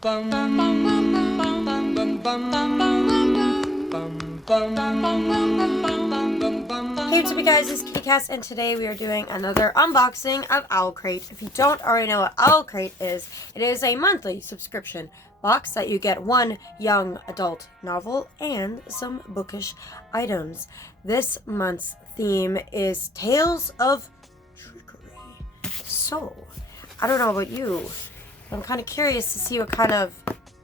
Hey, what's up you guys, it's KittyCast, and today we are doing another unboxing of Owlcrate. If you don't already know what Owlcrate is, it is a monthly subscription box that you get one young adult novel and some bookish items. This month's theme is Tales of Trickery. So, I don't know about you, but I'm kind of curious to see what kind of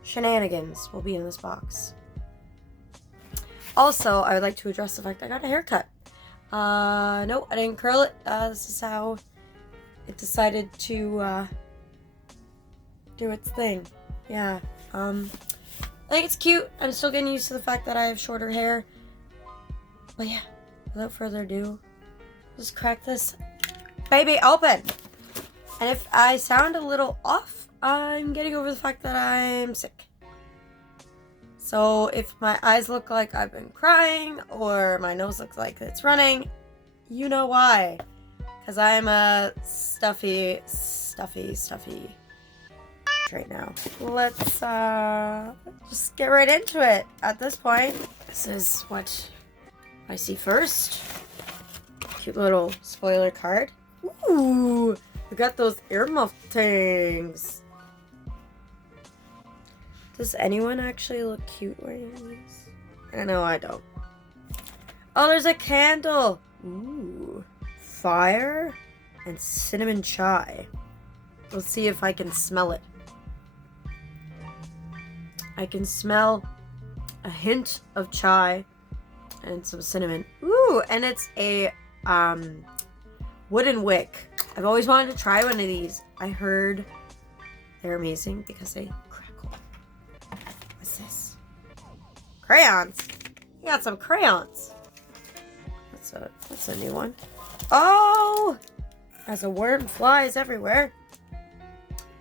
shenanigans will be in this box. Also, I would like to address the fact I got a haircut. No, I didn't curl it. This is how it decided to do its thing. Yeah. I think it's cute. I'm still getting used to the fact that I have shorter hair. But yeah, without further ado, just crack this baby open. And if I sound a little off, I'm getting over the fact that I'm sick. So if my eyes look like I've been crying or my nose looks like it's running, you know why. Because I'm a stuffy right now. Let's just get right into it at this point. This is what I see first. Cute little spoiler card. Ooh, we got those earmuff things. Does anyone actually look cute wearing these? I know I don't. Oh, there's a candle. Ooh. Fire and cinnamon chai. Let's see if I can smell it. I can smell a hint of chai and some cinnamon. Ooh, and it's a wooden wick. I've always wanted to try one of these. I heard they're amazing because they crackle. What's this? Crayons. You got some crayons. That's a new one. Oh! As a worm flies everywhere.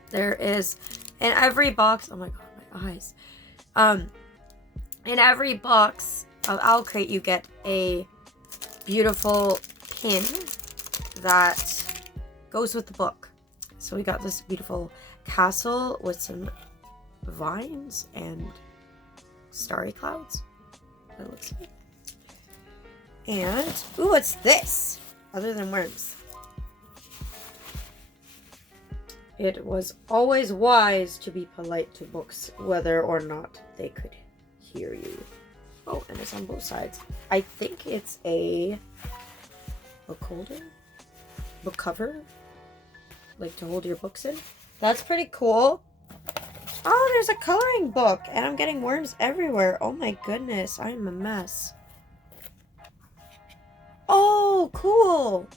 There is in every box. Oh my god, my eyes. In every box of Owlcrate you get a beautiful pin that goes with the book. So we got this beautiful castle with some vines and starry clouds. That looks good. And ooh, what's this? Other than worms. It was always wise to be polite to books, whether or not they could hear you. Oh, and it's on both sides. I think it's a book holder? Book cover? Like to hold your books in? That's pretty cool. Oh, there's a coloring book, and I'm getting worms everywhere. Oh my goodness, I'm a mess. Oh, cool.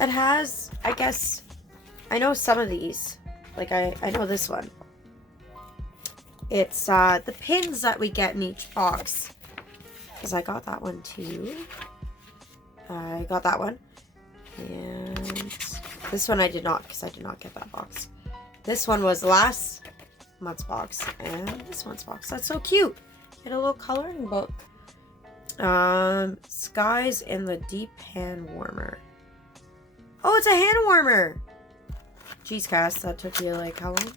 It has, I guess, I know some of these. Like, I know this one. It's the pins that we get in each box. Because I got that one too. I got that one. And this one I did not, because I did not get that box. This one was last month's box. And this month's box. That's so cute. Get a little coloring book. Skies in the Deep hand warmer. Oh, it's a hand warmer. Jeez, Cass, that took you like how long?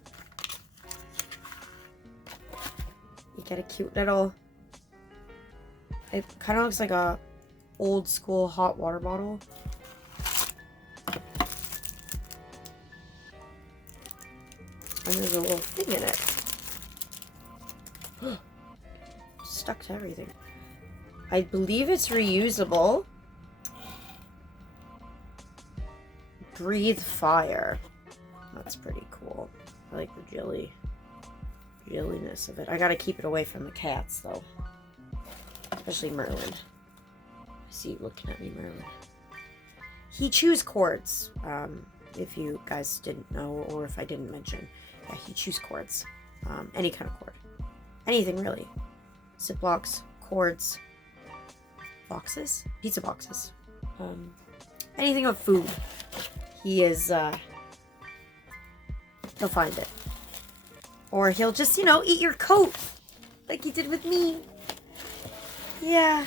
You get a cute little. It kind of looks like a old school hot water bottle. And there's a little thing in it. Stuck to everything. I believe it's reusable. Breathe fire. That's pretty cool. I like the jelliness of it. I gotta keep it away from the cats though. Especially Merlin. I see you looking at me, Merlin. He chews cords. If you guys didn't know, or if I didn't mention. Yeah, he chews cords. Any kind of cord. Anything really. Ziplocs, cords. Boxes? Pizza boxes. Anything of food. He is, he'll find it. Or he'll just, you know, eat your coat. Like he did with me. Yeah.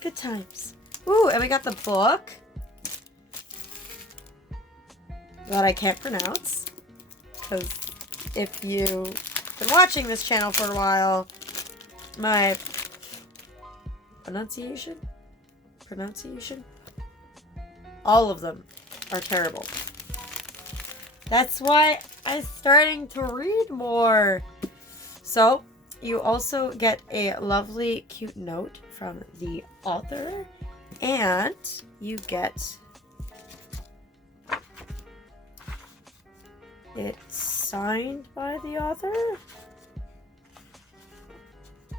Good times. Ooh, and we got the book. That I can't pronounce. Because if you've been watching this channel for a while, my pronunciation, all of them are terrible. That's why I'm starting to read more. So, you also get a lovely, cute note from the author, and you get it signed by the author,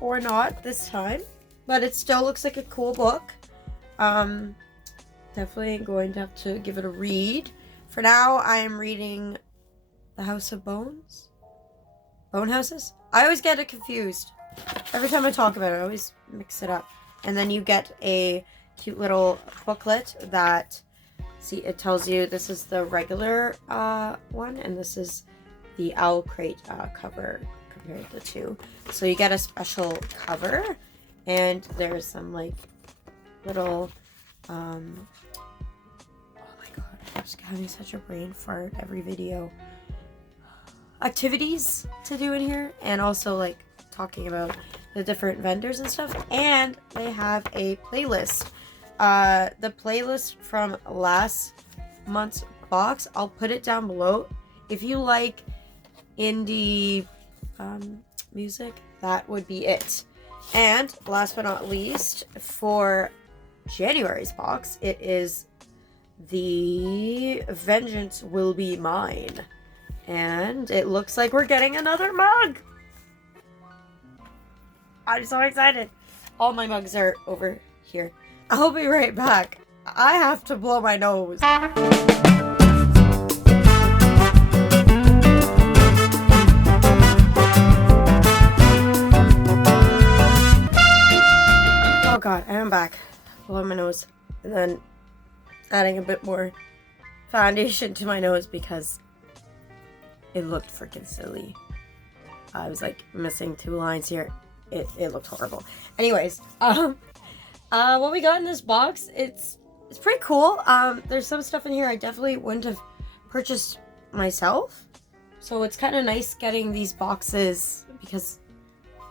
or not this time, but it still looks like a cool book. Definitely going to have to give it a read. For now, I am reading The House of Bones? Bone Houses? I always get it confused. Every time I talk about it, I always mix it up. And then you get a cute little booklet that, see, it tells you this is the regular one, and this is the Owlcrate cover compared to the two. So you get a special cover, and there's some, like, little, oh my god, I'm just having such a brain fart every video. Activities to do in here, and also like talking about the different vendors and stuff. And they have a playlist. The playlist from last month's box, I'll put it down below. If you like indie music, that would be it. And last but not least, for January's box, it is The Vengeance Will Be Mine. And it looks like we're getting another mug. I'm so excited. All my mugs are over here. I'll be right back. I have to blow my nose. Oh god, I'm back. Blow my nose. And then adding a bit more foundation to my nose because it looked freaking silly. I was like missing 2 lines here. It looked horrible. Anyways, what we got in this box, it's pretty cool. There's some stuff in here I definitely wouldn't have purchased myself. So it's kind of nice getting these boxes because,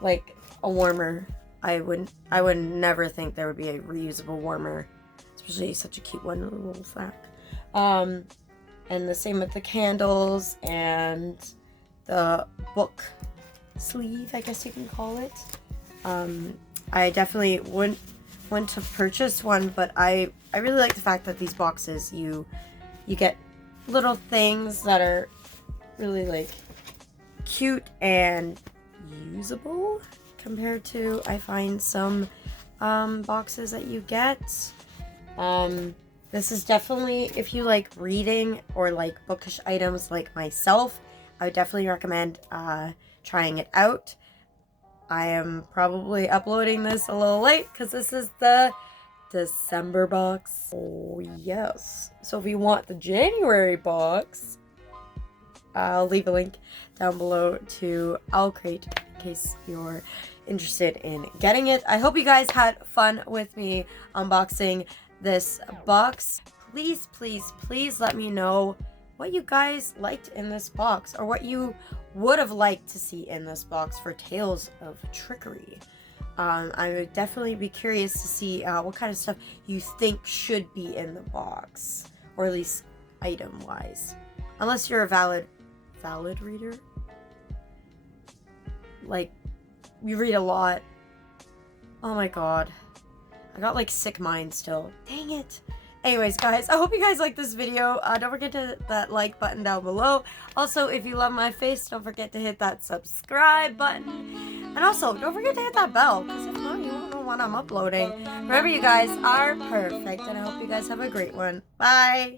like, a warmer, I would never think there would be a reusable warmer, especially such a cute one, a little flap. And the same with the candles and the book sleeve, I guess you can call it. I definitely wouldn't have purchased one, but I really like the fact that these boxes, you get little things that are really, like, cute and usable compared to, I find, some boxes that you get. This is definitely, if you like reading or like bookish items like myself, I would definitely recommend trying it out. I am probably uploading this a little late because this is the December box. Oh yes. So if you want the January box, I'll leave a link down below to Owlcrate in case you're interested in getting it. I hope you guys had fun with me unboxing this box. Please, please, please let me know what you guys liked in this box, or what you would have liked to see in this box for Tales of Trickery. I would definitely be curious to see what kind of stuff you think should be in the box, or at least item wise, unless you're a valid reader, like you read a lot. Oh my god, I got like sick mind still. Dang it. Anyways, guys, I hope you guys like this video. Don't forget to hit that like button down below. Also, if you love my face, don't forget to hit that subscribe button. And also, don't forget to hit that bell, because if not, you won't know when I'm uploading. Remember, you guys are perfect, and I hope you guys have a great one. Bye!